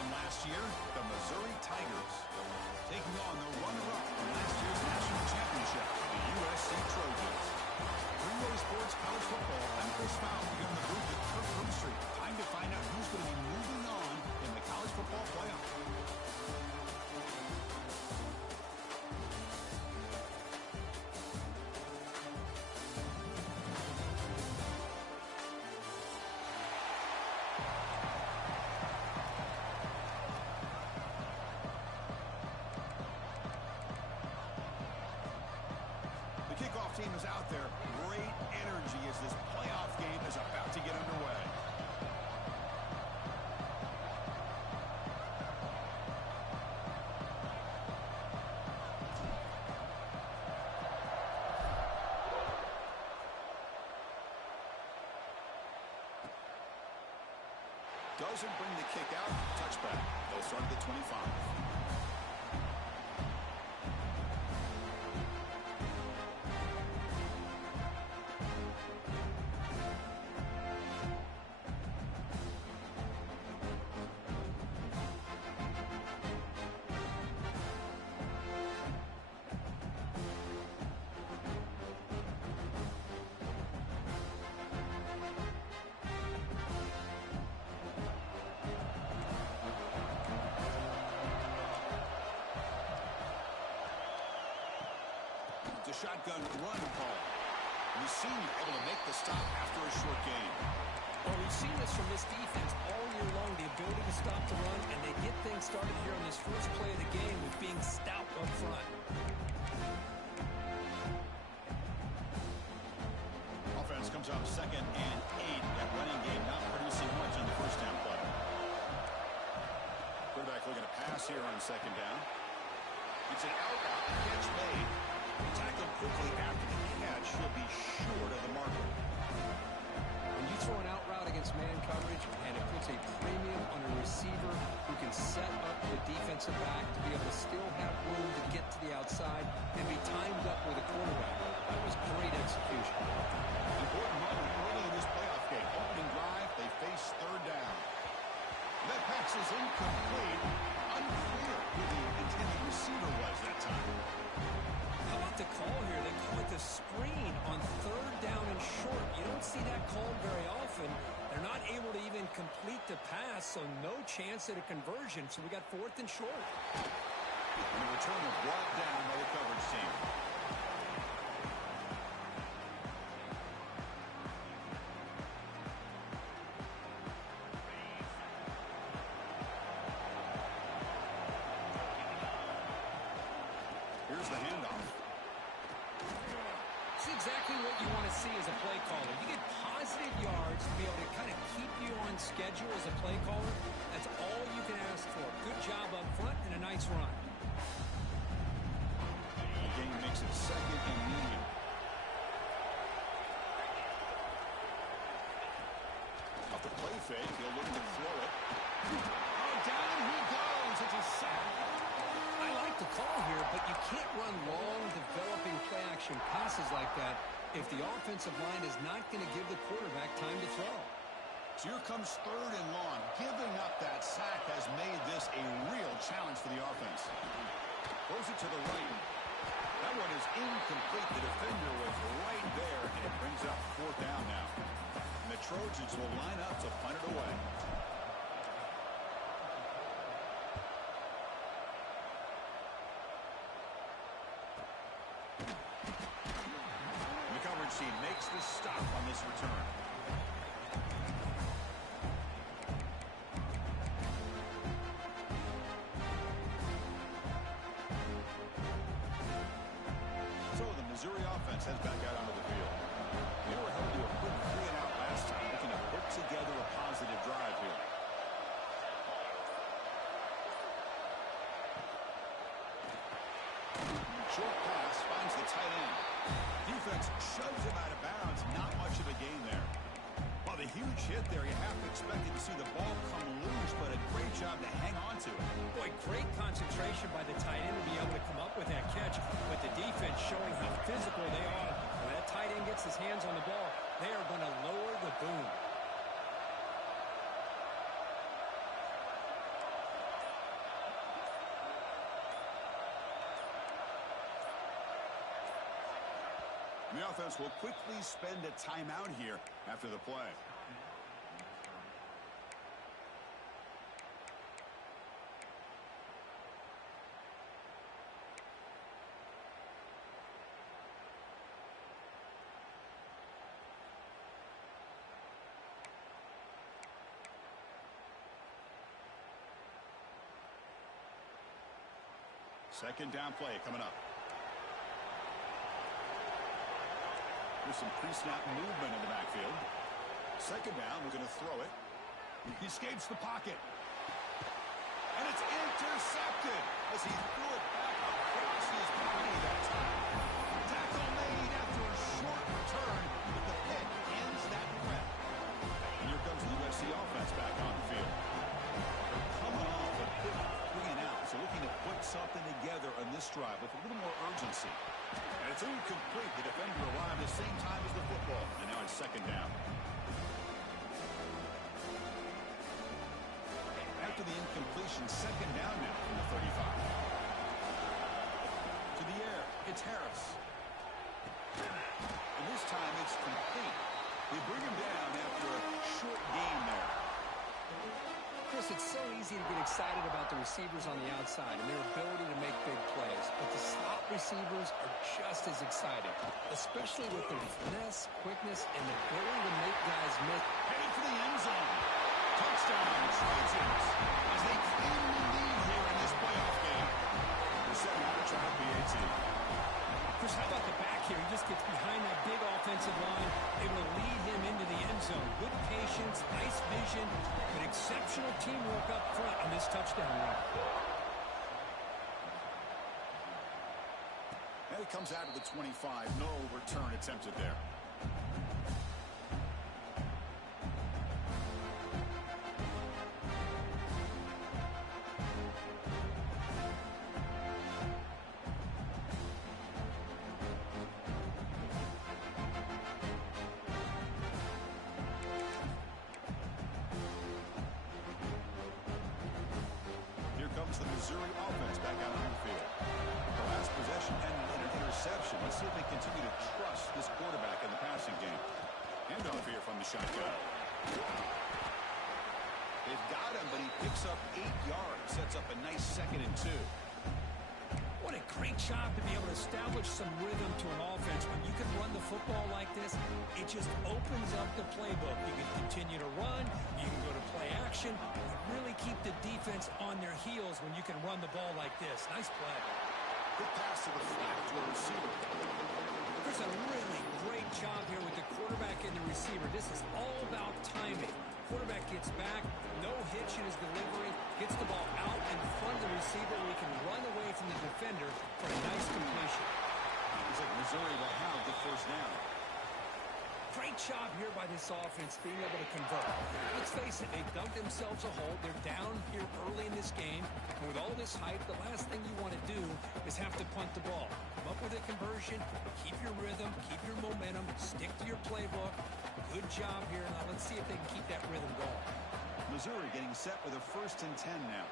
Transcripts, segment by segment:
from last year, the Missouri Tigers. Taking on the runner-up from last year's national championship, the USC Trojans. Three-way sports college football. I'm Chris Fowl here in the booth with Kirk Broomstreet. Time to find out who's going to be moving on in the college football playoff. Team is out there. Great energy as this playoff game is about to get underway. Doesn't bring the kick out. Touchback. They'll start at the 25. Shotgun run call. We've seen you able to make the stop after a short game. Well, we've seen this from this defense all year long, the ability to stop the run, and they get things started here on this first play of the game with being stout up front. Offense comes up 2nd and 8. That running game not producing much on the first down play. Quarterback looking to pass here on 2nd down. It's an out catch made. Tackled quickly after the catch, should be short of the marker. When you throw an out route against man coverage, and it puts a premium on a receiver who can set up the defensive back to be able to still have room to get to the outside and be timed up with a quarterback. That was great execution. Important moment early in this playoff game. Opening drive, they face 3rd down. That pass is incomplete. Unclear who the intended receiver was that time. How about the call here? They call it the screen on 3rd down and short. You don't see that called very often. They're not able to even complete the pass, so no chance at a conversion. So we got 4th and short. And the return is brought down by the coverage team. Here's the handoff. Exactly what you want to see as a play caller. You get positive yards to be able to kind of keep you on schedule as a play caller. That's all you can ask for. Good job up front and a nice run. The game makes it 2nd and medium. Off the play fake, he'll look to throw it. Oh, down he goes. It's a sack. I like the call here, but you can't run long, developing play-action passes like that if the offensive line is not going to give the quarterback time to throw. So here comes 3rd and long. Giving up that sack has made this a real challenge for the offense. Throws it to the right. That one is incomplete. The defender was right there, and it brings up 4th down now. And the Trojans will line up to punt it away. Team makes the stop on this return. So the Missouri offense heads back out onto the field. They were held to a quick 3-and-out last time, looking to put together a positive drive here. Short pass finds the tight end. Defense shoves him out of bounds. Not much of a gain there. Well, the huge hit there, you have to expect to see the ball come loose, but a great job to hang on to it. Boy, great concentration by the tight end to be able to come up with that catch, but the defense showing how physical they are. When that tight end gets his hands on the ball, they are going to lower the boom. The offense will quickly spend a timeout here after the play. Second down play coming up. There's some pre-snap movement in the backfield. Second down, we're going to throw it. He escapes the pocket. And it's intercepted as he threw it back across his body that time. Tackle made after a short return, but the pick ends that threat. And here comes the USC offense back on the field. They're coming off a quick 3 and out, so looking to put something together on this drive with a little more urgency. And it's incomplete. The defender arrived at the same time as the football. And now it's second down. After the incompletion, second down now from the 35. To the air, it's Harris. And this time it's complete. They bring him down after a short gain there. Chris, it's so easy to get excited about the receivers on the outside and their ability to make big plays. But the slot receivers are just as exciting, especially with their finesse, quickness, and the ability to make guys miss. Headed for the end zone. Touchdown, Trojans, as they claim the lead here in this playoff game. They're setting out to try to PAT. Chris, how about the back here? He just gets behind that big offensive line, able to lead him into the end zone. Good patience, nice vision, but exceptional teamwork up front on this touchdown run. And it comes out of the 25. No return attempted there. The Missouri offense back out on the field. The last possession ended in an interception. Let's see if they continue to trust this quarterback in the passing game. Handoff here from the shotgun. They've got him, but he picks up 8 yards. Sets up a nice 2nd and 2. What a great job to be able to establish some rhythm to an offense. When you can run the football like this, it just opens up the playbook. You can continue to run, you can go to play action, and really keep the defense on their heels when you can run the ball like this. Nice play. Good pass to the flat to a receiver. There's a really great job here with the quarterback and the receiver. This is all about timing. Quarterback gets back, no hitch in his delivery, gets the ball out in front of the receiver where he can run away from the defender for a nice completion. Looks like Missouri will have the first down. Great job here by this offense being able to convert. Let's face it, they've dug themselves a hole. They're down here early in this game. And with all this hype, the last thing you want to do is have to punt the ball. Come up with a conversion, keep your rhythm, keep your momentum, stick to your playbook. Good job here. Now let's see if they can keep that rhythm going. Missouri getting set with a 1st and 10 now.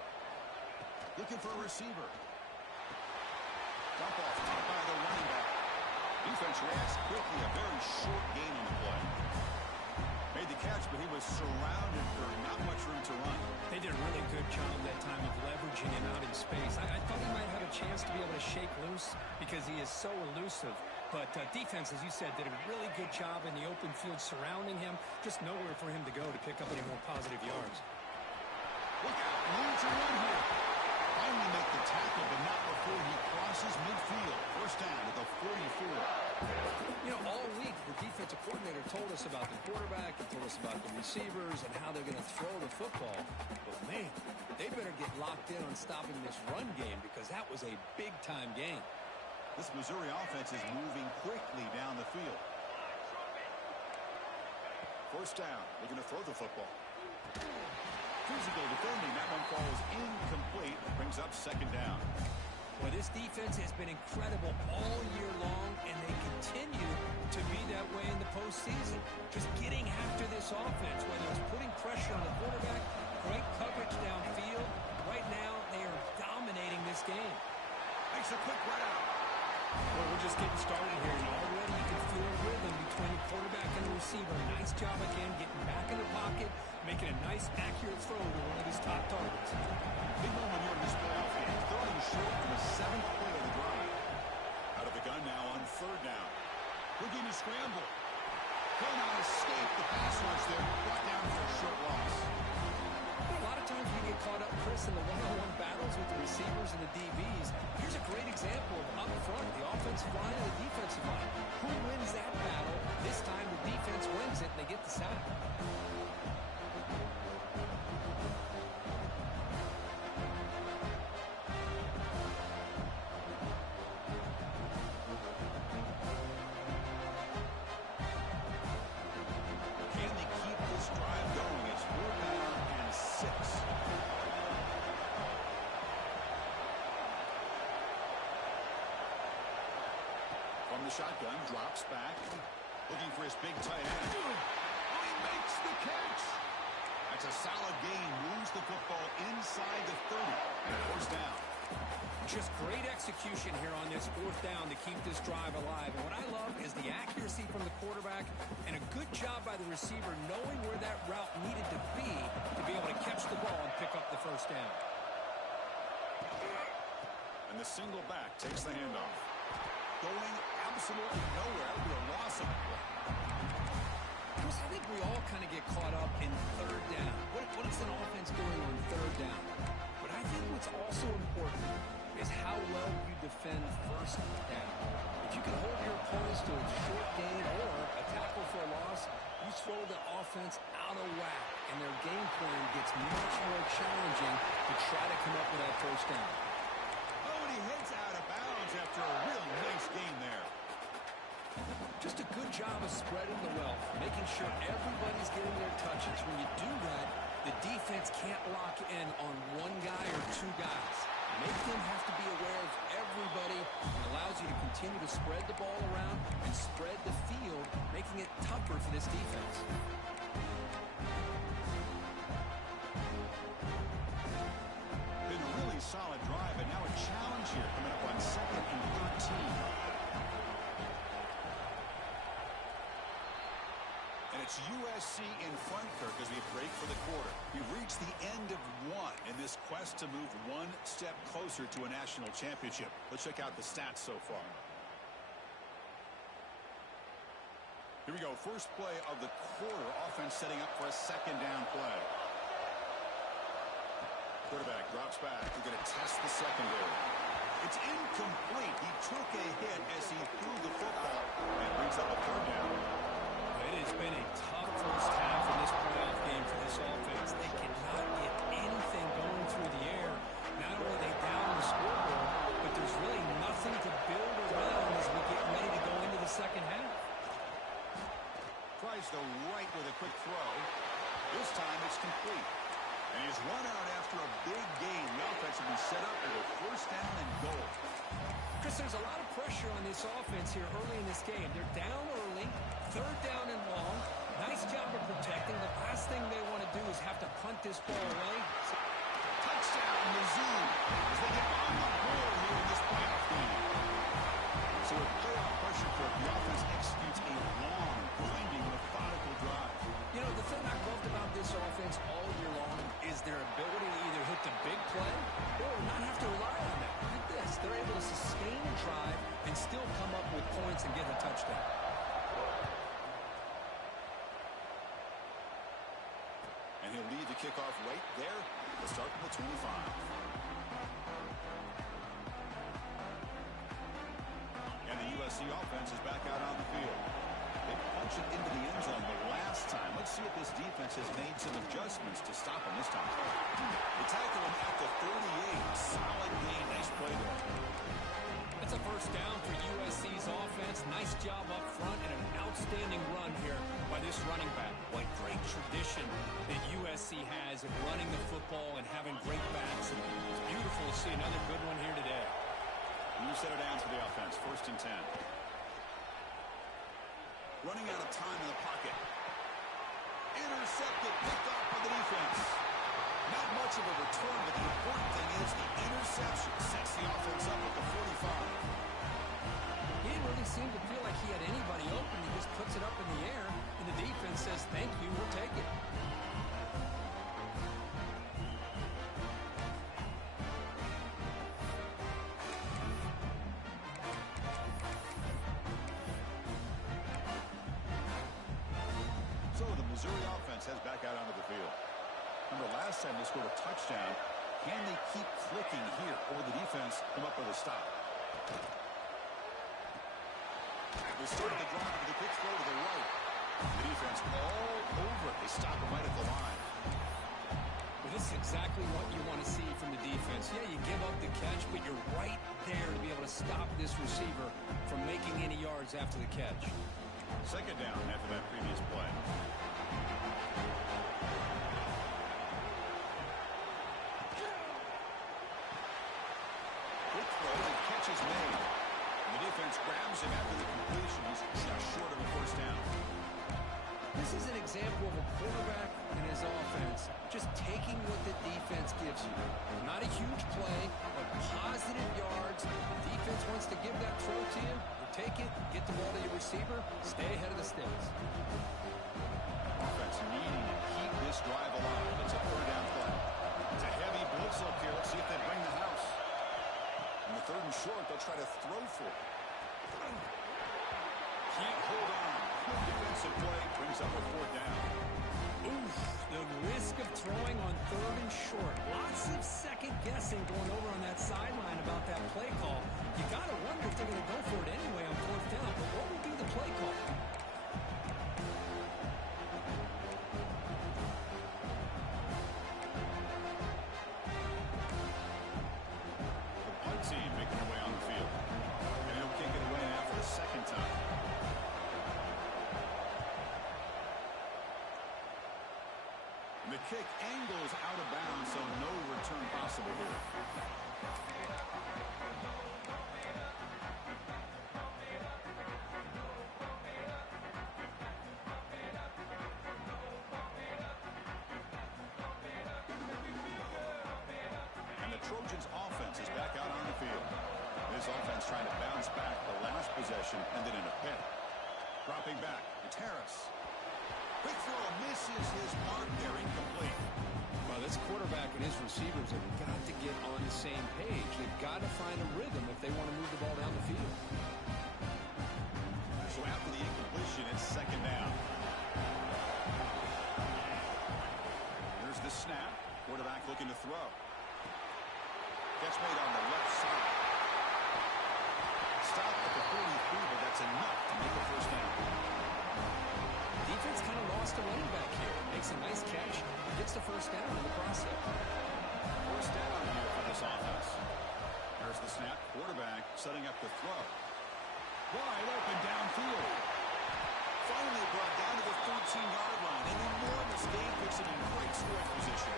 Looking for a receiver. Dump off top by the running back. Defense reacts quickly. A very short gain on the play. Made the catch, but he was surrounded for not much room to run. They did a really good job that time of leveraging him out in space. I thought he might have a chance to be able to shake loose because he is so elusive. But defense, as you said, did a really good job in the open field surrounding him. Just nowhere for him to go to pick up any more positive yards. Look out. Room to run here. Finally make the tackle, but not before he crosses midfield. First down at the 44. You know, all week the defensive coordinator told us about the quarterback, he told us about the receivers and how they're going to throw the football. But, man, they better get locked in on stopping this run game because that was a big-time game. This Missouri offense is moving quickly down the field. First down. They're going to throw the football. Physical defending. That one falls incomplete. Brings up second down. Well, this defense has been incredible all year long, and they continue to be that way in the postseason. Just getting after this offense, whether it's putting pressure on the quarterback, great coverage downfield. Right now, they are dominating this game. Makes a quick run out. Well, we're just getting started here, and already you can feel into a rhythm between the quarterback and the receiver. Nice job again getting back in the pocket, making a nice, accurate throw to one of his top targets. Big moment here in this playoff game. Third and short on the 7th play of the drive. Out of the gun now on 3rd down. Looking to scramble. Cannot escape the pass rush there. Brought down for a short loss. A lot of times we get caught up, Chris, in the one-on-one battles with the receivers and the DBs. Here's a great example of up front, the offensive line and the defensive line. Who wins that battle? This time the defense wins it and they get the sack. Can they keep this drive going? It's 4th down and 6. From the shotgun, drops back, looking for his big tight end. Oh, he makes the catch. That's a solid gain. Moves the football inside the 30. And 4th down. Just great execution here on this 4th down to keep this drive alive. And what I love is the accuracy from the quarterback and a good job by the receiver knowing where that route needed to be able to catch the ball and pick up the 1st down. And the single back takes the handoff. Going absolutely nowhere to a loss of it. Chris, I think we all kind of get caught up in 3rd down. What is an offense doing on 3rd down? But I think what's also important is how well you defend 1st down. If you can hold your opponents to a short gain or a tackle for a loss, you throw the offense out of whack, and their game plan gets much more challenging to try to come up with that 1st down. Oh, and he heads out of bounds after a real nice gain there. Just a good job of spreading the wealth, making sure everybody's getting their touches. When you do that, the defense can't lock in on one guy or 2 guys. Make them have to be aware of everybody and allows you to continue to spread the ball around and spread the field, making it tougher for this defense. Been a really solid drive, and now a challenge here coming up on 2nd and 13. And it's USC in front, Kirk, as we break for the quarter. We've reached the end of one in this quest to move one step closer to a national championship. Let's check out the stats so far. Here we go. First play of the quarter. Offense setting up for a 2nd down play. Quarterback drops back. We're going to test the secondary. It's incomplete. He took a hit as he threw the football and brings up a 3rd down. It has been a tough first half in this playoff game for this offense. They cannot get anything going through the air. Not only are they down on the scoreboard, but there's really nothing to build around as we get ready to go into the 2nd half. Tries the right with a quick throw. This time it's complete. And he's run out after a big gain. The offense will be set up with a 1st down and goal. Chris, there's a lot of pressure on this offense here early in this game. They're down early, 3rd down and long. Nice job of protecting. The last thing they want to do is have to punt this ball away. Touchdown, Mizzou, as they get on the board here in this playoff game. So with playoff pressure, Kirk, the offense executes a long, grinding, methodical drive. You know, the thing I've loved about this offense all year long is their ability to either hit the big play or not have to rely on that. Look at this. They're able to sustain a drive and still come up with points and get a touchdown. And he'll lead the kickoff right there. Let's start from the 25. And the USC offense is back out on the field. They punch it into the end zone the last time. Let's see if this defense has made some adjustments to stop him this time. They tackle him at the 38. Solid gain. Nice play there. It's a 1st down for USC's offense. Nice job up front and an outstanding run here by this running back. What great tradition that USC has of running the football and having great backs. And it's beautiful to see another good one here today. New set of downs for the offense. 1st and 10. Running out of time in the pocket. Intercepted, picked off by the defense. Not much of a return, but the important thing is the interception sets the offense up at the 45. He didn't really seem to feel like he had anybody open last time they scored a touchdown. Can they keep clicking here, or the defense come up with a stop? They started the drive with a quick throw to the right. The defense all over it. They stop him right at the line. Well, this is exactly what you want to see from the defense. Yeah, you give up the catch, but you're right there to be able to stop this receiver from making any yards after the catch. Second down after that previous play. Quick throw, the catch is made. The defense grabs him after the completion. He's just short of a first down. This is an example of a quarterback and his offense just taking what the defense gives you. Not a huge play, but positive yards. The defense wants to give that throw to you. You take it, get the ball to your receiver, stay ahead of the sticks. Offense needing to keep this drive alive. It's a third down play. It's a heavy blitz up here. Let's see if they bring the house. On the third and short, they'll try to throw for it. Can't hold on. Good defensive play brings up a fourth down. Oof, the risk of throwing on third and short. Lots of second guessing going over on that sideline about that play call. You got to wonder if they're going to go for it anyway on fourth down. But what would be the play call? The punt team making their way on the field. And they'll kick it away now for the second time. The kick angles out of bounds, so no return possible here. And the Trojans' offense is back out on the field. This offense trying to bounce back the last possession, ended in a pick. Dropping back, it's Harris. Quick throw misses his mark there, incomplete. Well, this quarterback and his receivers have got to get on the same page. They've got to find a rhythm if they want to move the ball down the field. So after the incompletion, it's second down. Here's the snap. Quarterback looking to throw. Catch made on the left side. Stop at the 43, but that's enough to make a first down. Defense kind of lost a running back here. Makes a nice catch. Gets the first down in the process. First down here for this offense. There's the snap. Quarterback setting up the throw. Wide open downfield. Finally brought down to the 13-yard line. An enormous gain puts him in great scoring position.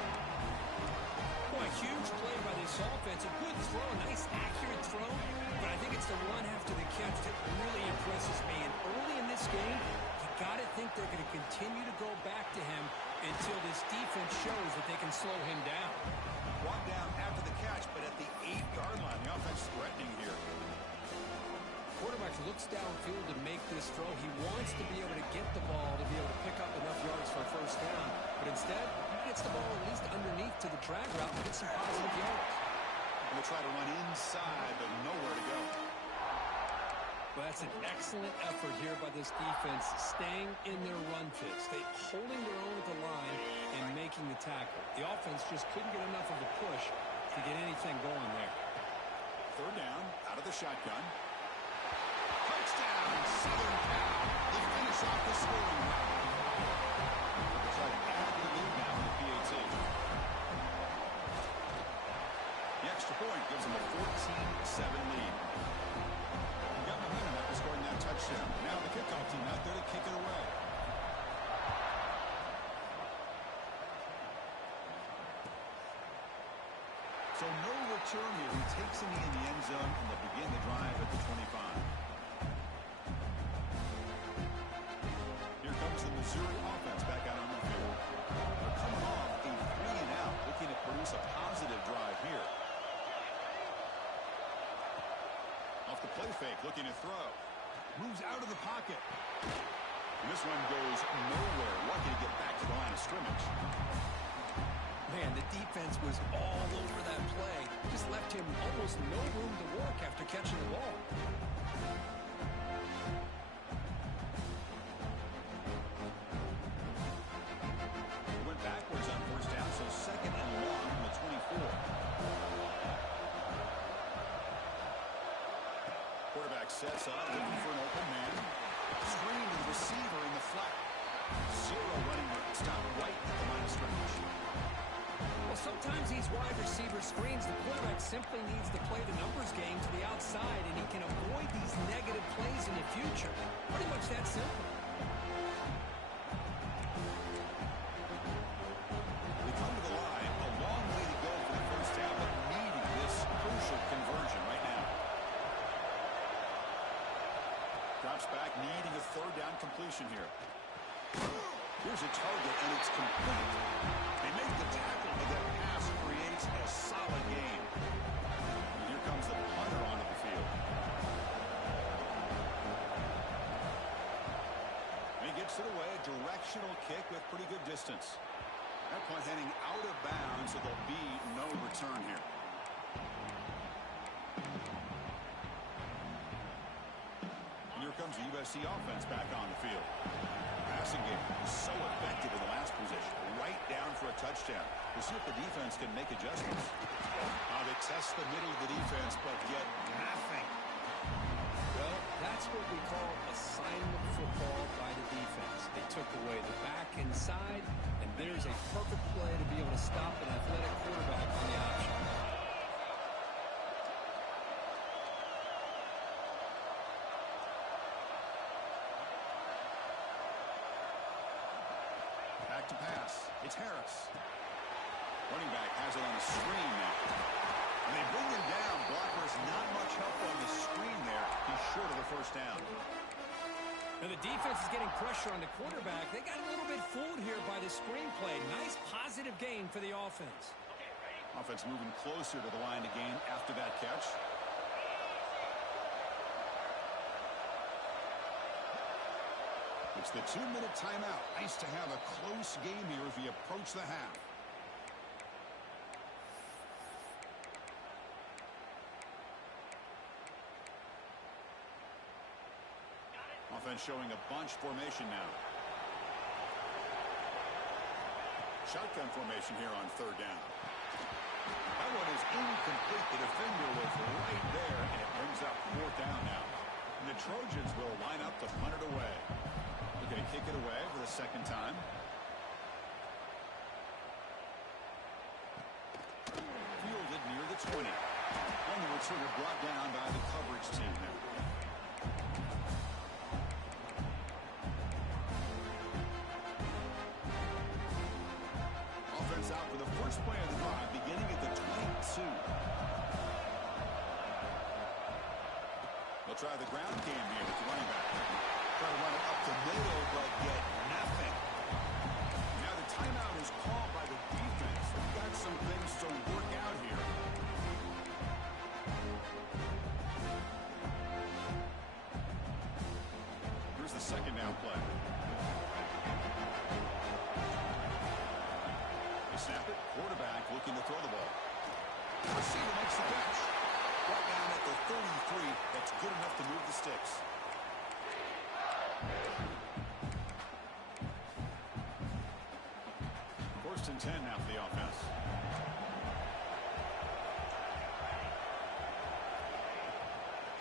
Boy, huge play by this offense. A good throw, a nice accurate throw. But I think it's the run after the catch that really impresses me. And early in this game, got to think they're going to continue to go back to him until this defense shows that they can slow him down. Brought down after the catch, but at the 8-yard line, the offense threatening here. Quarterback looks downfield to make this throw. He wants to be able to get the ball to be able to pick up enough yards for a first down. But instead, he gets the ball at least underneath to the drag route and gets some positive yards. And they'll try to run inside, but nowhere to go. Well, that's an excellent effort here by this defense, staying in their run fits. They holding their own at the line and making the tackle. The offense just couldn't get enough of a push to get anything going there. Third down, out of the shotgun. Touchdown, Southern Cal. They finish off the scoring drive. They'll try to add to the lead now in the PAT. The extra point gives them a 14-7 lead. Got momentum after scoring that touchdown. Now the kickoff team out there to kick it away. So no return here. He takes a knee in the end zone, and they'll begin the drive at the 25. Here comes the Missouri offense back out on the field. They're coming off a 3-and-out, looking to produce a positive drive here. Off the play fake, looking to throw. Moves out of the pocket. And this one goes nowhere. Lucky to get back to the line of scrimmage. Man, the defense was all over that play. Just left him almost no room to work after catching the ball. He went backwards on first down, so second sets up, looking for an open man. Screen to the receiver in the flat. Zero running room. Stop right at the line of scrimmage. Well, sometimes these wide receiver screens, the quarterback simply needs to play the numbers game to the outside, and he can avoid these negative plays in the future. Pretty much that simple. We come to the line. A long way to go for the first down, but needing this crucial conversion right now. Drops back, needing a third down completion here. Here's a target, and it's complete. They make the tackle, but that pass creates a solid gain. And here comes the punter onto the field. And he gets it away, a directional kick with pretty good distance. That point heading out of bounds, so there'll be no return here. And here comes the USC offense back on the field. Passing game so effective in the last position. Right down for a touchdown. We'll see if the defense can make adjustments. They test the middle of the defense, but get nothing. Well, that's what we call assignment football by the defense. They took away the back inside, and there's a perfect play to be able to stop an athletic quarterback on the option. Back to pass. It's Harris. Running back has it on the screen now. And they bring him down. Blockers not much help on the screen there. He's short of the first down. Now the defense is getting pressure on the quarterback. They got a little bit fooled here by the screen play. Nice positive gain for the offense. Offense moving closer to the line to gain after that catch. It's the 2-minute timeout. Nice to have a close game here as we approach the half. Offense showing a bunch formation now. Shotgun formation here on third down. That one is incomplete. The defender was right there, and it brings up fourth down now. And the Trojans will line up to punt it away. They're going to kick it away for the second time. Fielded near the 20. And the returner brought down by the coverage team there. Offense out for the first play of the drive, beginning at the 22. They'll try the ground game here with the running back. Try to run it up the middle, but get nothing. Now the timeout is called by the defense. They've got some things to work out here. Here's the second down play. They snap it. Quarterback looking to throw the ball. Receiver makes the catch. Right down at the 33. That's good enough to move the sticks. First and 10 now for the offense.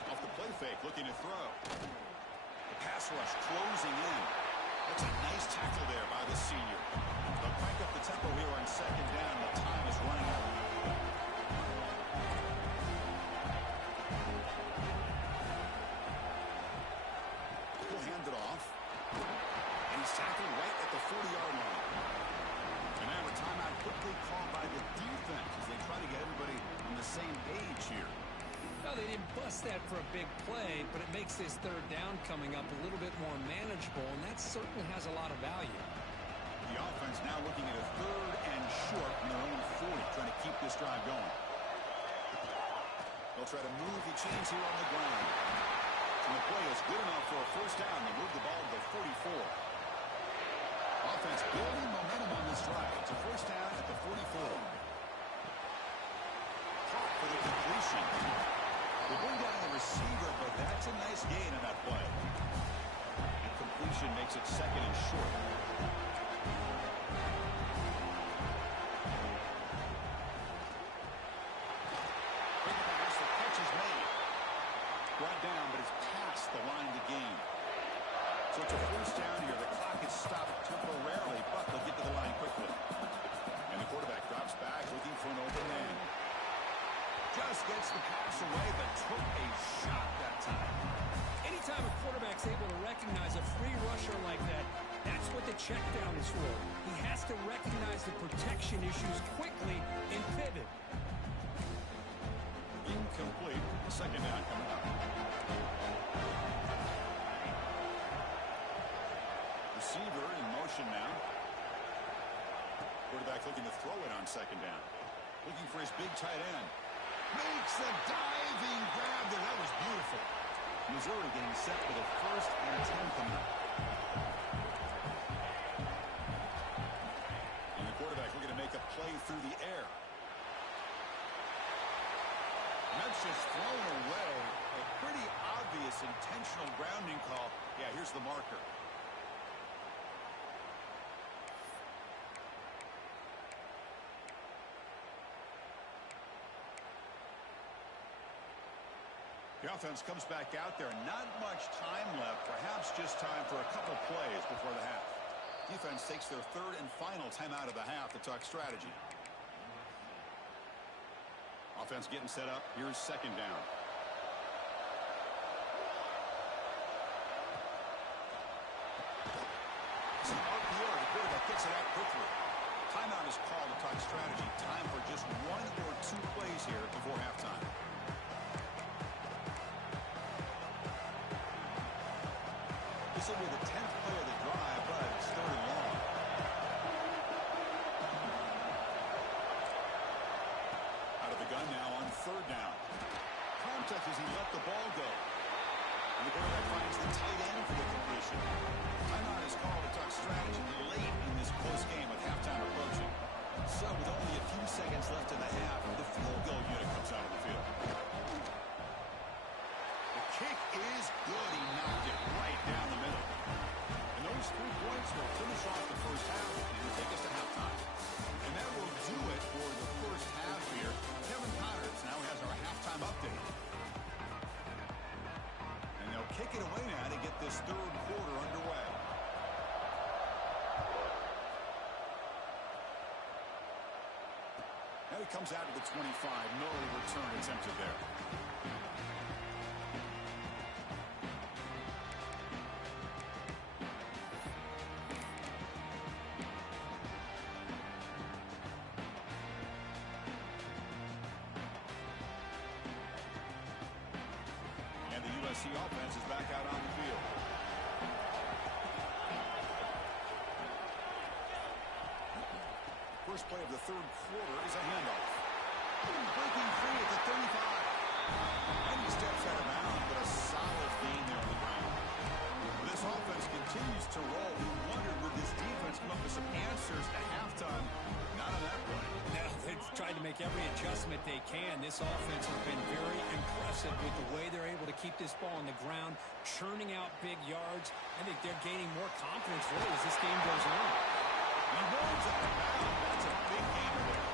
Off the play fake, looking to throw. The pass rush closing in. That's a nice tackle there by the senior. They'll crank up the tempo here on second down. The time is running out. He'll hand it off. And he's tackled right at the 40-yard line. And now a timeout quickly called by the defense as they try to get everybody on the same page here. No, they didn't bust that for a big play, but it makes this third down coming up a little bit more manageable, and that certainly has a lot of value. The offense now looking at a third and short from their own 40, trying to keep this drive going. They'll try to move the chains here on the ground. And the play is good enough for a first down. They move the ball to the 44. Offense building momentum on this drive. It's a first down at the 44. Caught for the completion. They bring down the receiver, but that's a nice gain on that play. And completion makes it second and short. Bring it pass, the catch is made. Brought down, but it's makes the line to gain. So it's a first down here. The clock is stopped temporarily, but they'll get to the line quickly. And the quarterback drops back looking for an open man. Just gets the pass away, but took a shot that time. Anytime a quarterback's able to recognize a free rusher like that, that's what the check down is for. He has to recognize the protection issues quickly and pivot. Incomplete. Second down coming up. Receiver in motion now. Quarterback looking to throw it on second down. Looking for his big tight end. Makes a diving grab there. That was beautiful. Missouri getting set for the 1st and 10 coming up. And the quarterback looking to make a play through the air. That's just thrown away. A pretty obvious intentional grounding call. Yeah, here's the marker. The offense comes back out there. Not much time left. Perhaps just time for a couple plays before the half. Defense takes their 3rd and final timeout of the half to talk strategy. Offense getting set up. Here's second down. It's an RPO. The quarterback gets it out quickly. Timeout is called to talk strategy. Time for just 1 or 2 plays here before halftime. This will be the 10th play of the drive, but it's 3rd and long. Out of the gun now on 3rd down. Contact as he let the ball go. And the quarterback finds the tight end for the completion. Timeout is called to talk strategy late in this close game with halftime approaching. So with only a few seconds left in the half, the field goal unit comes out of the field. The kick is good. He knocked it right down the middle. And those 3 points will finish off the first half and will take us to halftime. And that will do it for the first half here. Kevin Connors now has our halftime update. And they'll kick it away now to get this 3rd quarter underway. Now he comes out to the 25. No return attempted there. And the USC offense is back out on the field. First play of the 3rd quarter is a handoff. Breaking free at the 35. And he steps out of bounds, but a solid gain there on the ground. This offense continues to roll. We wondered, would this defense come up with some answers at halftime? Not on that point. No, they've tried to make every adjustment they can. This offense has been very impressive with the way they're able to keep this ball on the ground, churning out big yards. I think they're gaining more confidence really as this game goes on. He rolls out of bounds. That's a big gain there.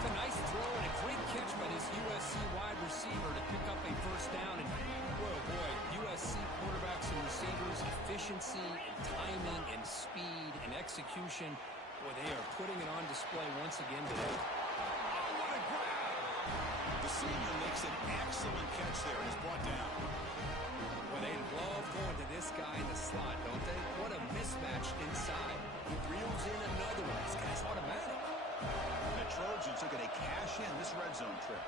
It's a nice throw and a great catch by this USC wide receiver to pick up a first down. And, oh boy, USC quarterbacks and receivers, efficiency, and timing, and speed, and execution. Boy, they are putting it on display once again today. Oh, what a grab! The senior makes an excellent catch there and is brought down. Well, they love going to this guy in the slot, don't they? What a mismatch inside. He reels in another one. This guy's automatic. The Trojans are going to cash in this red zone trip.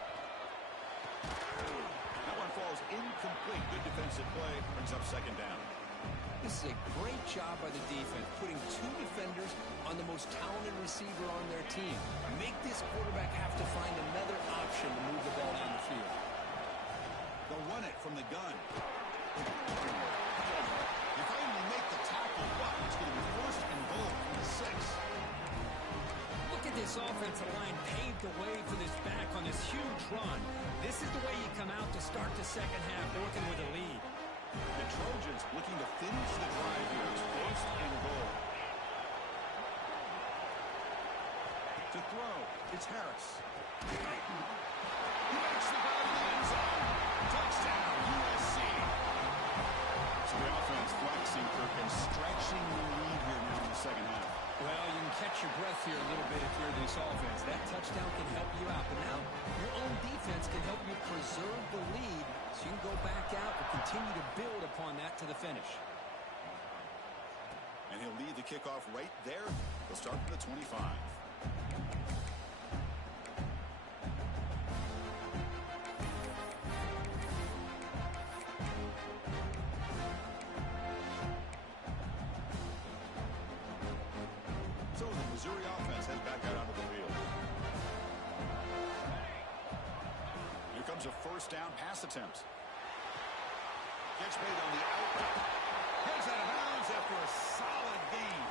That one falls incomplete. Good defensive play. Brings up second down. This is a great job by the defense, putting 2 defenders on the most talented receiver on their team. Make this quarterback have to find another option to move the ball down the field. They'll run it from the gun. If I only make the tackle, what? It's going to be 1st and goal from the 6. Look at this offensive line paved the way for this back on this huge run. This is the way you come out to start the second half, working with a lead. The Trojans looking to finish the drive here. It's 1st and goal. To throw, it's Harris. He makes the grab in the end zone. Touchdown, USC. preserve the lead so you can go back out and continue to build upon that to the finish. And he'll lead the kickoff right there. They'll start from the 25. So the Missouri offense heads back out onto the field. Here comes a first down pass attempt. Catch made on the out. Heads out of bounds after a solid gain.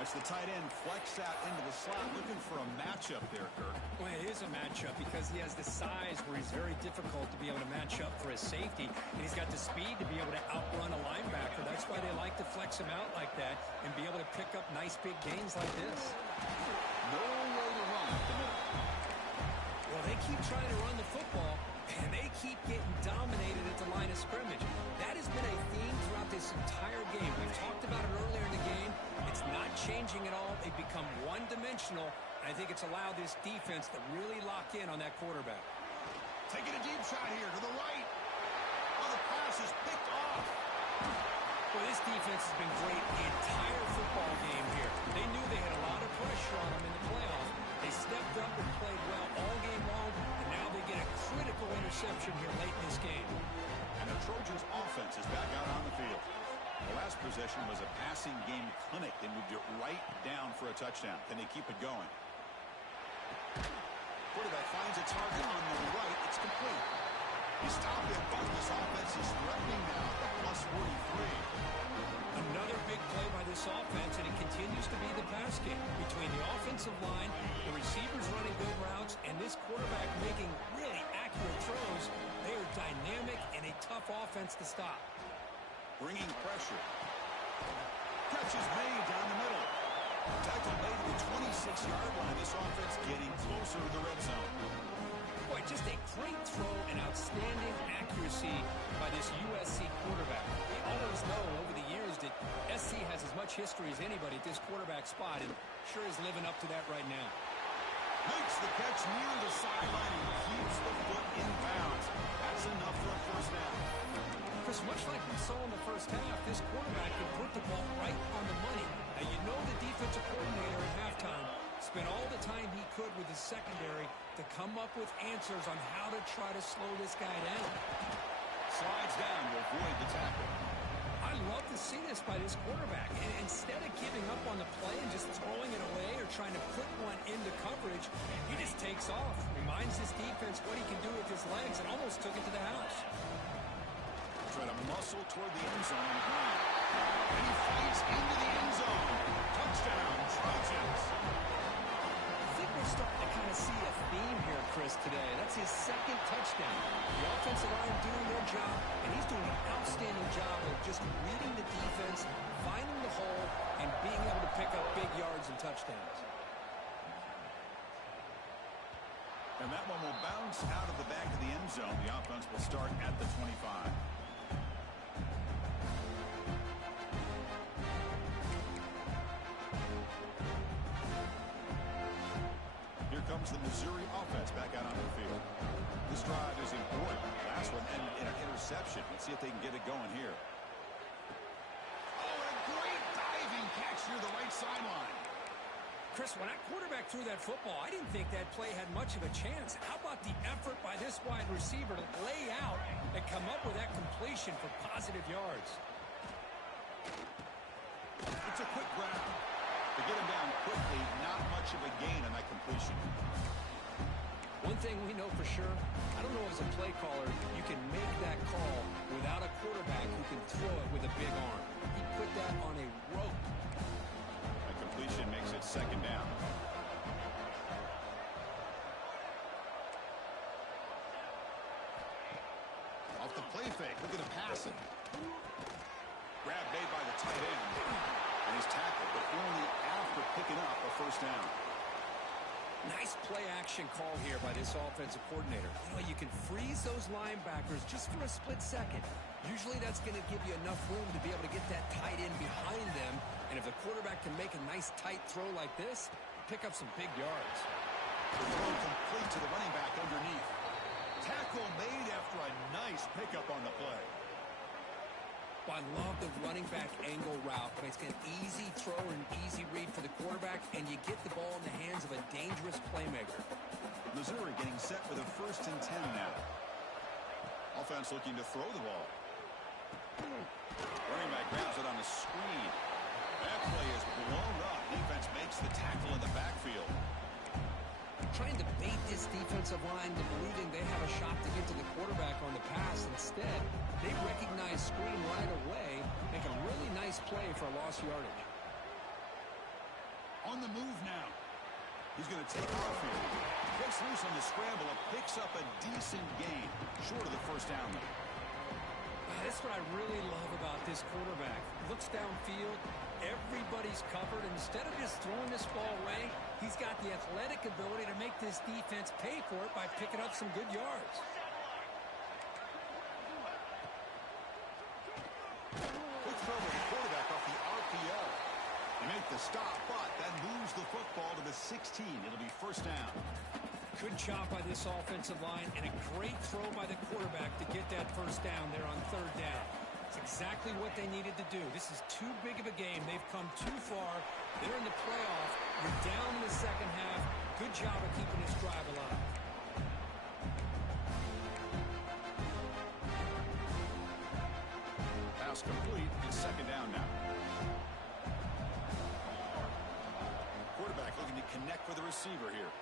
That's the tight end flexed out into the slot, looking for a matchup there, Kirk. Well, it is a matchup because he has the size where he's very difficult to be able to match up for his safety, and he's got the speed to be able to outrun a linebacker. That's why they like to flex him out like that and be able to pick up nice big gains like this. No way to run at the middle. Well, they keep trying to run the football, and they keep getting dominated at the line of scrimmage. That has been a theme throughout this entire game. We've talked about it earlier in the game. It's not changing at all. They've become one-dimensional. I think it's allowed this defense to really lock in on that quarterback. Taking a deep shot here to the right. Oh, the pass is picked off. Well, this defense has been great the entire football game here. They knew they had a lot of pressure on them in the playoffs. They stepped up and played well all game long, and now they get a critical interception here late in this game. And the Trojans' offense is back out on the field. The last possession was a passing game clinic. They moved it right down for a touchdown. Can they keep it going? Quarterback finds a target on the right. It's complete. He stopped it, but this offense is threatening now at plus 43. Another big play by this offense, and it continues to be the pass game. Between the offensive line, the receivers running good routes, and this quarterback making really accurate throws, they are dynamic and a tough offense to stop. Bringing pressure. Catch is made down the middle. Tackle made to the 26-yard line. This offense getting closer to the red zone. Boy, just a great throw and outstanding accuracy by this USC quarterback. We always know over the years that SC has as much history as anybody at this quarterback spot, and sure is living up to that right now. Makes the catch near the sideline and keeps the foot in bounds. That's enough for a first down. Chris, much like we saw in the first half, this quarterback can put the ball right on the money. Now, you know the defensive coordinator at halftime spent all the time he could with his secondary to come up with answers on how to try to slow this guy down. Slides down to avoid the tackle. I love to see this by this quarterback. And instead of giving up on the play and just throwing it away or trying to put one into coverage, he just takes off. Reminds his defense what he can do with his legs and almost took it to the house. Try to muscle toward the end zone on the ground. And he fights into the end zone. Touchdown, Trojans. I think we're starting to kind of see a theme here, Chris, today. That's his second touchdown. The offensive line doing their job, and he's doing an outstanding job of just reading the defense, finding the hole, and being able to pick up big yards and touchdowns. And that one will bounce out of the back of the end zone. The offense will start at the 25. Here comes the Missouri offense back out onto the field. This drive is important. Last one ended in an interception. Let's see if they can get it going here. Oh, and a great diving catch near the right sideline. Chris, when that quarterback threw that football, I didn't think that play had much of a chance. How about the effort by this wide receiver to lay out and come up with that completion for positive yards? It's a quick grab. To get him down quickly, not much of a gain on that completion. One thing we know for sure, I don't know as a play caller, you can make that call without a quarterback who can throw it with a big arm. He put that on a rope. That completion makes it second down. Off the play fake, look at the passing. Grab made by the tight end. And he's tackled, but only after picking up a first down. Nice play action call here by this offensive coordinator. You know, you can freeze those linebackers just for a split second. Usually that's going to give you enough room to be able to get that tight end behind them. And if the quarterback can make a nice tight throw like this, pick up some big yards. The throw complete to the running back underneath. Tackle tackle made after a nice pickup on the play. Well, I love the running back angle route. It makes it an easy throw and easy read for the quarterback, and you get the ball in the hands of a dangerous playmaker. Missouri getting set for the 1st and 10 now. Offense looking to throw the ball. Running back grabs it on a screen. That play is blown up. Defense makes the tackle in the backfield. Trying to bait this defensive line to believing they have a shot to get to the quarterback on the pass. Instead, they recognize screen right away, make a really nice play for a lost yardage. On the move now. He's going to take off here. Gets loose on the scramble and picks up a decent gain. Short of the 1st down, though. That's what I really love about this quarterback. Looks downfield. Everybody's covered. Instead of just throwing this ball away, he's got the athletic ability to make this defense pay for it by picking up some good yards. Quick throw to the quarterback off the RPO. They make the stop, but that moves the football to the 16. It'll be 1st down. Good job by this offensive line and a great throw by the quarterback to get that 1st down there on 3rd down. It's exactly what they needed to do. This is too big of a game. They've come too far. They're in the playoff. You're down in the 2nd half. Good job of keeping this drive alive. Pass complete. It's 2nd down now. Quarterback looking to connect with the receiver here.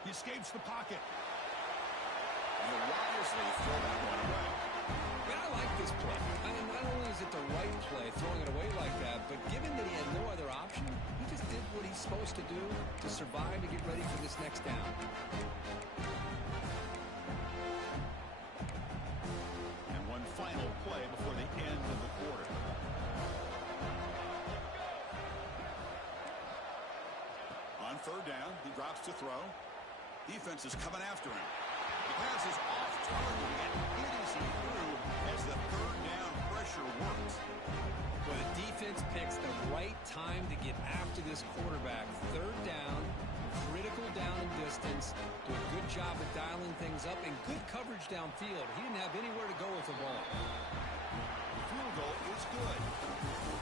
He escapes the pocket. And wisely throw that one away. I like this play. I mean, not only is it the right play, throwing it away like that, but given that he had no other option, he just did what he's supposed to do to survive to get ready for this next down. And one final play before the end of the quarter. On 3rd down, he drops to throw. Defense is coming after him. The pass is off target, and it is through as the 3rd down pressure works. Well, the defense picks the right time to get after this quarterback. 3rd down, critical down and distance. Do a good job of dialing things up and good coverage downfield. He didn't have anywhere to go with the ball. The field goal is good.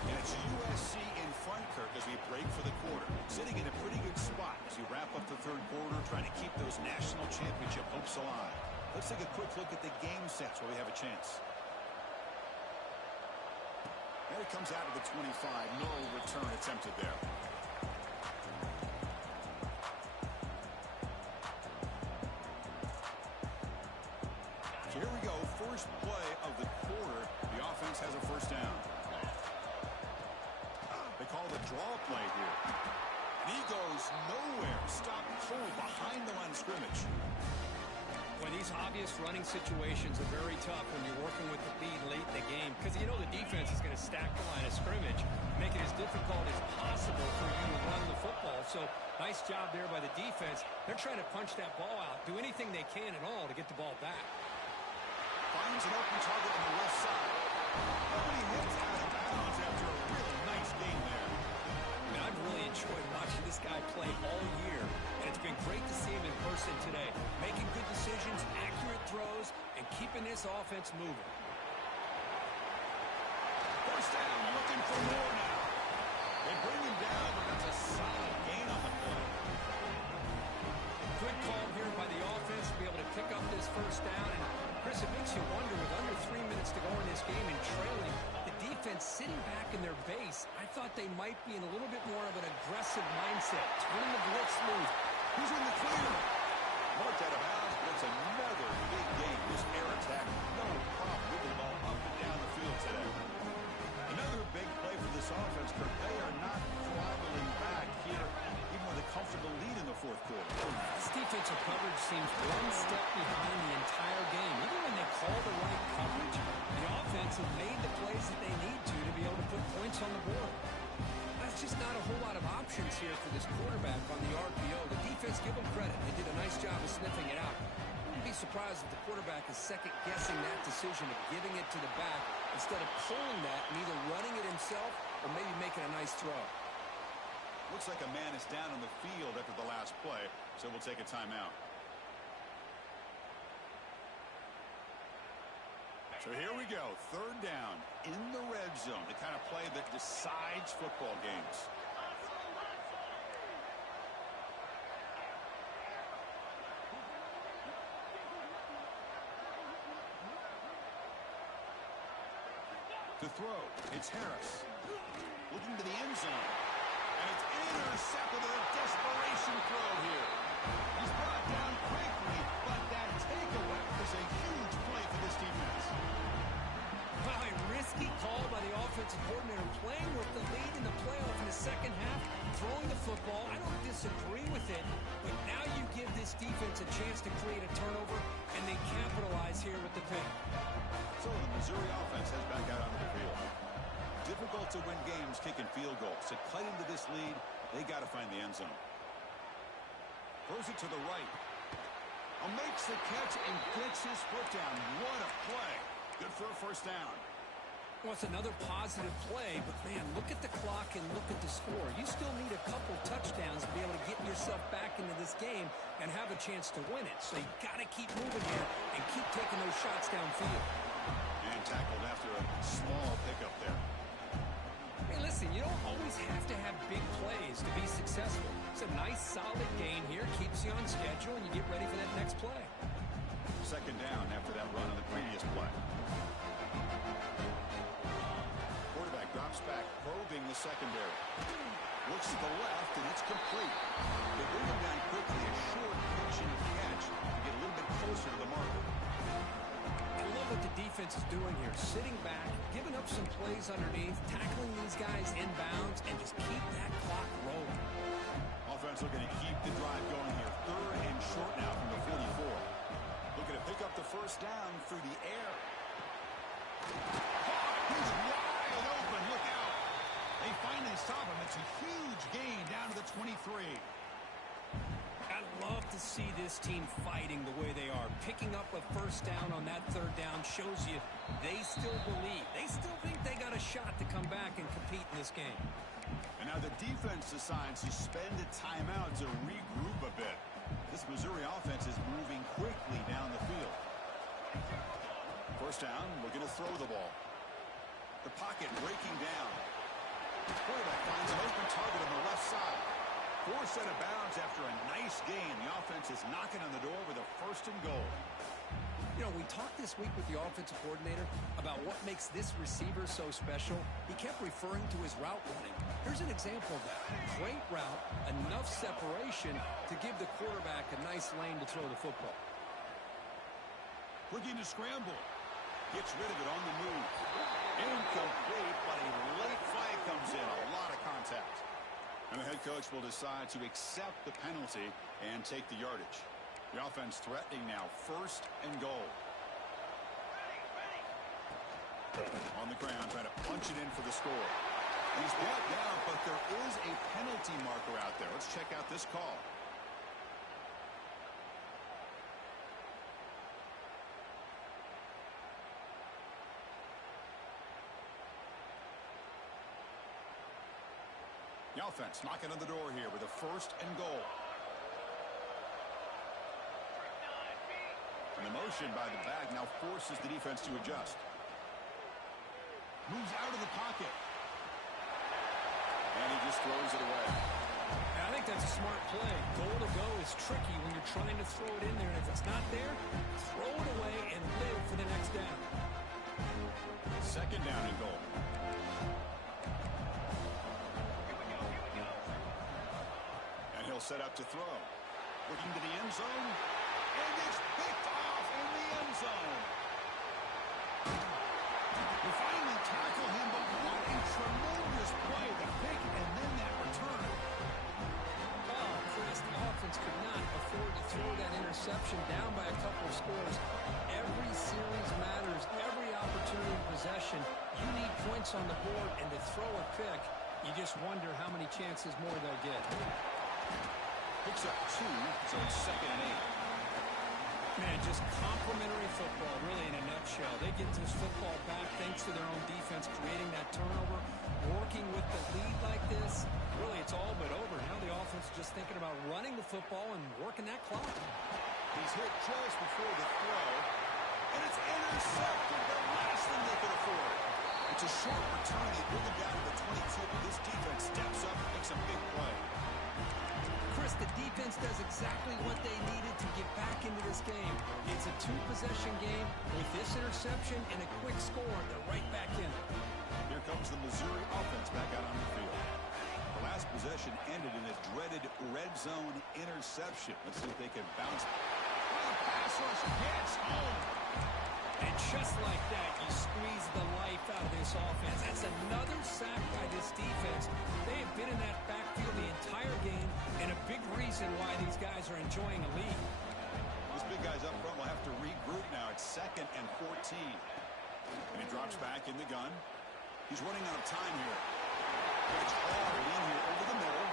And it's USC in front, Kirk, as we break for the quarter. Sitting in a pretty good spot as we wrap up the 3rd quarter, trying to keep those national championship hopes alive. Let's take a quick look at the game sets where we have a chance. And it comes out of the 25. No return attempted there. So here we go. First play of the quarter. The offense has a 1st down. They call the draw play here. And he goes nowhere. Stop cold behind the line of scrimmage. Well, these obvious running situations are very tough when you're working with the lead late in the game because you know the defense is going to stack the line of scrimmage, make it as difficult as possible for you to run the football. So nice job there by the defense. They're trying to punch that ball out, do anything they can at all to get the ball back. Finds an open target on the left side. Nobody hits out of bounds after a really nice game there. I mean, I've really enjoyed watching this guy play all year, and it's been great to see him in person today, making good decisions, accurate throws, and keeping this offense moving. 1st down, looking for more now. They bring him down, but that's a solid gain on the play. Good call here by the offense to be able to pick up this 1st down. And Chris, it makes you wonder, with under 3 minutes to go in this game and trailing, the defense sitting back in their base, I thought they might be in a little bit more of an aggressive mindset, turning the blitz loose. Who's in the clear? Marked out of bounds, but it's another big game. This air attack, no problem with the ball up and down the field today. Another big play for this offense, Kirk. They are not throttling back here, even with a comfortable lead in the 4th quarter. This defensive coverage seems one step behind the entire game. Even when they call the right coverage, the offense has made the plays that they need to be able to put points on the board. That's just not a whole lot of options here for this quarterback on the RPO. The defense, give them credit. They did a nice job of sniffing it out. Wouldn't be surprised if the quarterback is second-guessing that decision of giving it to the back instead of pulling that and either running it himself or maybe making a nice throw. Looks like a man is down on the field after the last play, so we'll take a timeout. So here we go, third down in the red zone, the kind of play that decides football games. To throw, it's Harris. Looking to the end zone. And it's intercepted, a desperation throw here. He's brought down quickly, but that takeaway is a huge play for this defense. Wow, a risky call by the offensive coordinator, playing with the lead in the playoff in the second half, throwing the football. I don't disagree with it, but now you give this defense a chance to create a turnover, and they capitalize here with the pick. So the Missouri offense heads back out onto the field. Difficult to win games kicking field goals. To cut into this lead, they got to find the end zone. Throws it to the right. Makes the catch and gets his foot down. What a play. Good for a first down. Well, it's another positive play, but, man, look at the clock and look at the score. You still need a couple touchdowns to be able to get yourself back into this game and have a chance to win it. So you got to keep moving here and keep taking those shots downfield. And tackled after a small pickup there. Hey, listen, you don't always have to have big plays to be successful. It's a nice, solid gain here. Keeps you on schedule, and you get ready for that next play. Second down after that run on the previous play. Quarterback drops back, probing the secondary. Looks to the left, and it's complete. They bring him down quickly, a short pitch and catch to get a little bit closer to the marker. I love what the defense is doing here. Sitting back, giving up some plays underneath, tackling these guys inbounds, and just keep that clock rolling. Offense looking to keep the drive going here. Third and short now from the 44. Looking to pick up the first down through the air. He's wide open. Look out. They finally stop him. It's a huge gain down to the 23. I love to see this team fighting the way they are. Picking up a first down on that third down shows you they still believe. They still think they got a shot to come back and compete in this game. And now the defense decides to spend a timeout to regroup a bit. This Missouri offense is moving quickly down the field. First down, looking to throw the ball. The pocket breaking down. Quarterback finds an open target on the left side. Forced out of bounds after a nice gain. The offense is knocking on the door with a first and goal. You know, we talked this week with the offensive coordinator about what makes this receiver so special. He kept referring to his route running. Here's an example of that. Great route, enough separation to give the quarterback a nice lane to throw the football. Looking to scramble. Gets rid of it on the move. Incomplete, but a late flag comes in. A lot of contact. And the head coach will decide to accept the penalty and take the yardage. The offense threatening now, first and goal. On the ground, trying to punch it in for the score. He's brought down, but there is a penalty marker out there. Let's check out this call. The offense knocking on the door here with a first and goal. And the motion by the back now forces the defense to adjust. Moves out of the pocket. And he just throws it away. I think that's a smart play. Goal to go is tricky when you're trying to throw it in there. And if it's not there, throw it away and live for the next down. Second down and goal. And he'll set up to throw. Looking to the end zone. And it's picked off in the end zone. We finally tackle him, but what a tremendous play. The pick and then that return. Oh, Chris, the offense could not afford to throw that interception down by a couple of scores. Every series matters. Every opportunity in possession. You need points on the board, and to throw a pick, you just wonder how many chances more they'll get. Picks up 2, so it's second and 8. Man, just complimentary football, really, in a nutshell. They get this football back thanks to their own defense, creating that turnover, working with the lead like this. Really, it's all but over. Now the offense is just thinking about running the football and working that clock. He's hit just before the throw, and it's intercepted. The It's a short return. They bring him down to the 22, but this defense steps up and makes a big play. Chris, the defense does exactly what they needed to get back into this game. It's a two-possession game. With this interception and a quick score, they're right back in it. Here comes the Missouri offense back out on the field. The last possession ended in a dreaded red zone interception. Let's see if they can bounce. Oh, the pass rush gets home. And just like that, you squeeze the life out of this offense. That's another sack by this defense. They have been in that backfield the entire game, and a big reason why these guys are enjoying a lead. This big guy's up front will have to regroup now. It's 2nd and 14. And he drops back in the gun. He's running out of time here. Gets hard in here over the middle.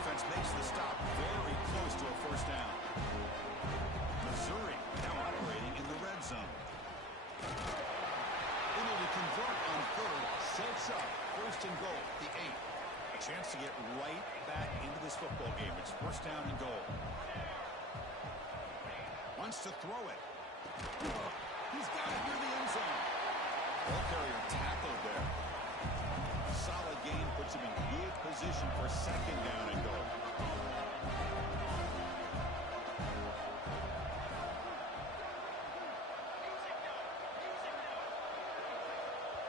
Defense makes the stop very close to a first down. Missouri now operating in the red zone. Able to convert on third, sets up 1st and goal, the 8. A chance to get right back into this football game. It's 1st down and goal. Wants to throw it. He's got it near the end zone. Ball carrier tackled there. Solid gain puts him in good position for 2nd down and goal.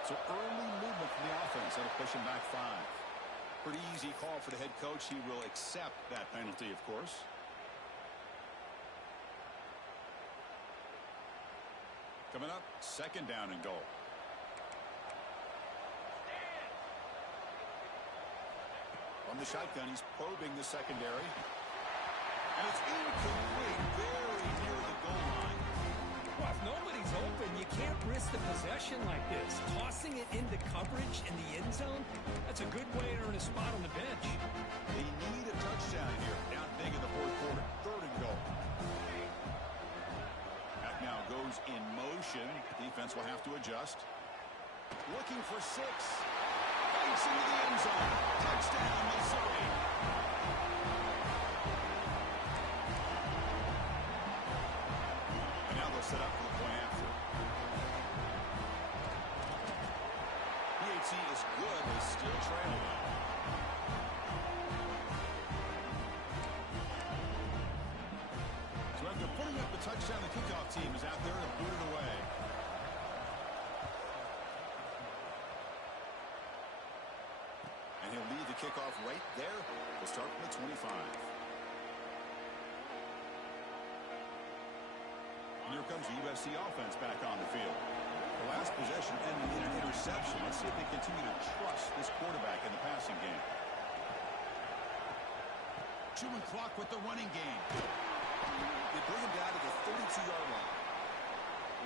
So early movement from the offense. That'll push him back 5. Pretty easy call for the head coach. He will accept that penalty, of course. Coming up, 2nd down and goal. From the shotgun, he's probing the secondary. And it's incomplete, very near the goal line. Well, if nobody's open, you can't risk the possession like this. Tossing it into coverage in the end zone, that's a good way to earn a spot on the bench. They need a touchdown here. Down big in the 4th quarter. 3rd and goal. That now goes in motion. Defense will have to adjust. Looking for 6. Fights into the end zone. Touchdown, Missouri. And now they'll set up for the point after. PAT is good. They still trail though. So after putting up the touchdown, the kickoff team is out there to boot it away. And he'll lead the kickoff right there. We'll start from the 25. And here comes the USC offense back on the field. The last possession ended in an interception. Let's see if they continue to trust this quarterback in the passing game. Chewing clock with the running game. They bring him down to the 32-yard line.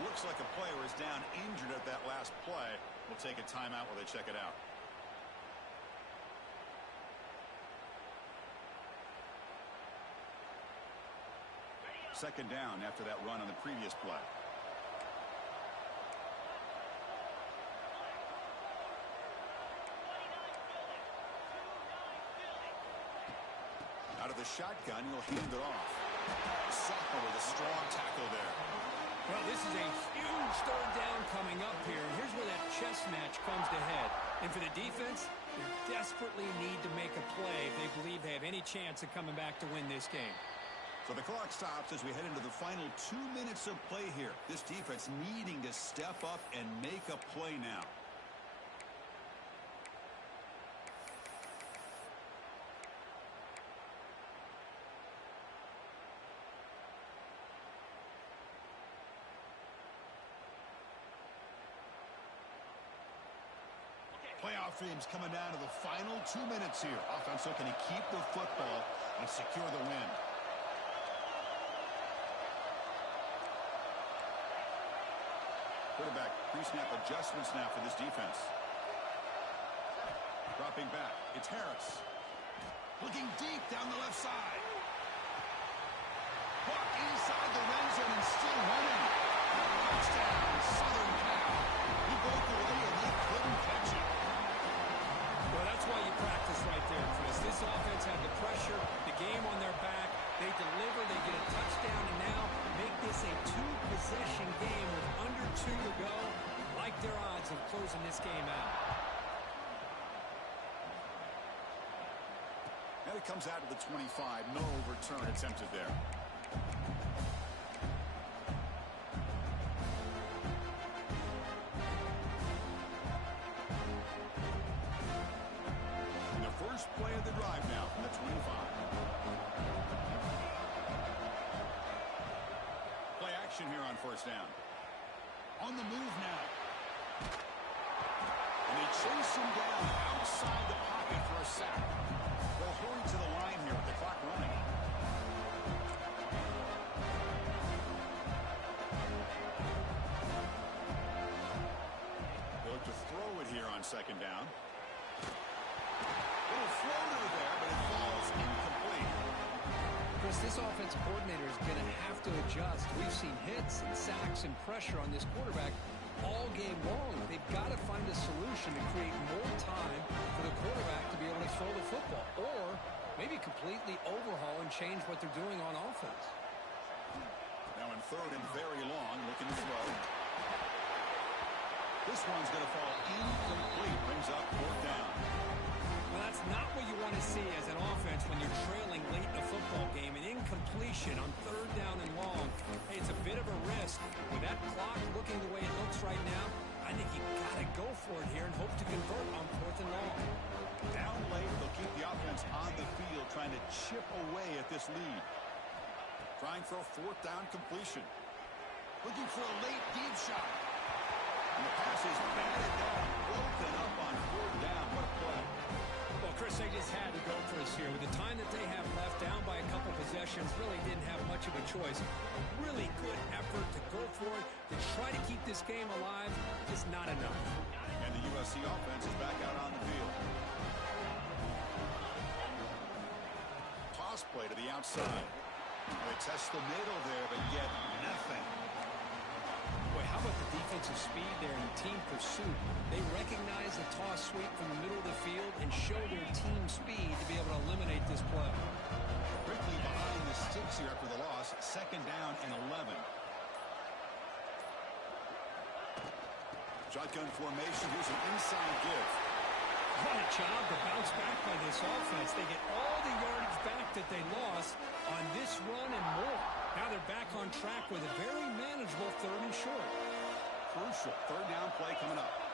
Looks like a player is down injured at that last play. We'll take a timeout while they check it out. Second down after that run on the previous play. Out of the shotgun, he'll hand it off. Sophomore with a strong tackle there. Well, this is a huge 3rd down coming up here. And here's where that chess match comes to head. And for the defense, they desperately need to make a play if they believe they have any chance of coming back to win this game. So the clock stops as we head into the final 2 minutes of play here. This defense needing to step up and make a play now. Playoff dreams coming down to the final 2 minutes here. Offense looking to keep the football and secure the win. Quarterback pre-snap adjustments now for this defense. Dropping back. It's Harris. Looking deep down the left side. Walk inside the red zone and still running. Touchdown, Southern Cal. He broke away and they couldn't catch it. Well, that's why you practice right there, Chris. This offense had the pressure, the game on their back. They deliver, they get a touchdown, and now make this a 2-possession game with under 2 to go. like their odds of closing this game out. And it comes out to the 25. No return attempted there. And the first play of the drive now from the 25. Play action here on first down. On the move now. And they chase him down outside the pocket for a sack. They'll hurry to the line here with the clock running. They look to throw it here on second down. Little floater there, but it falls incomplete. Chris, this offensive coordinator is going to have to adjust. We've seen hits and sacks and pressure on this quarterback all game long. They've got to find a solution to create more time for the quarterback to be able to throw the football, or maybe completely overhaul and change what they're doing on offense. Now in third and very long, looking to throw. This one's going to fall incomplete. Brings up fourth down. Well, that's not what you want to see as an offense when you're trailing late in a football game. An incompletion on third down and long. Hey, it's a bit of a risk. With that clock looking the way it looks right now, I think you got to go for it here and hope to convert on fourth and long. Down late, they'll keep the offense on the field, trying to chip away at this lead. Trying for a fourth down completion. Looking for a late deep shot. And the pass is batted down, broken up on fourth down. What a play. Well, Chris, they just had to go for us here. With the time that they have left, down by a couple possessions, really didn't have much of a choice. Really good effort to go for it, to try to keep this game alive, just not enough. And the USC offense is back out on the field. Toss play to the outside. They test the middle there, but yet nothing. Boy, how about the defensive speed there and team pursuit? They recognize the toss sweep from the middle of the field and show their team speed to be able to eliminate this play. Quickly behind the sticks here after the loss. Second down and 11. Shotgun formation. Here's an inside give. What a job to bounce back by this offense. They get all the yardage back that they lost on this run and more. Now they're back on track with a very manageable third and short. Crucial third down play coming up.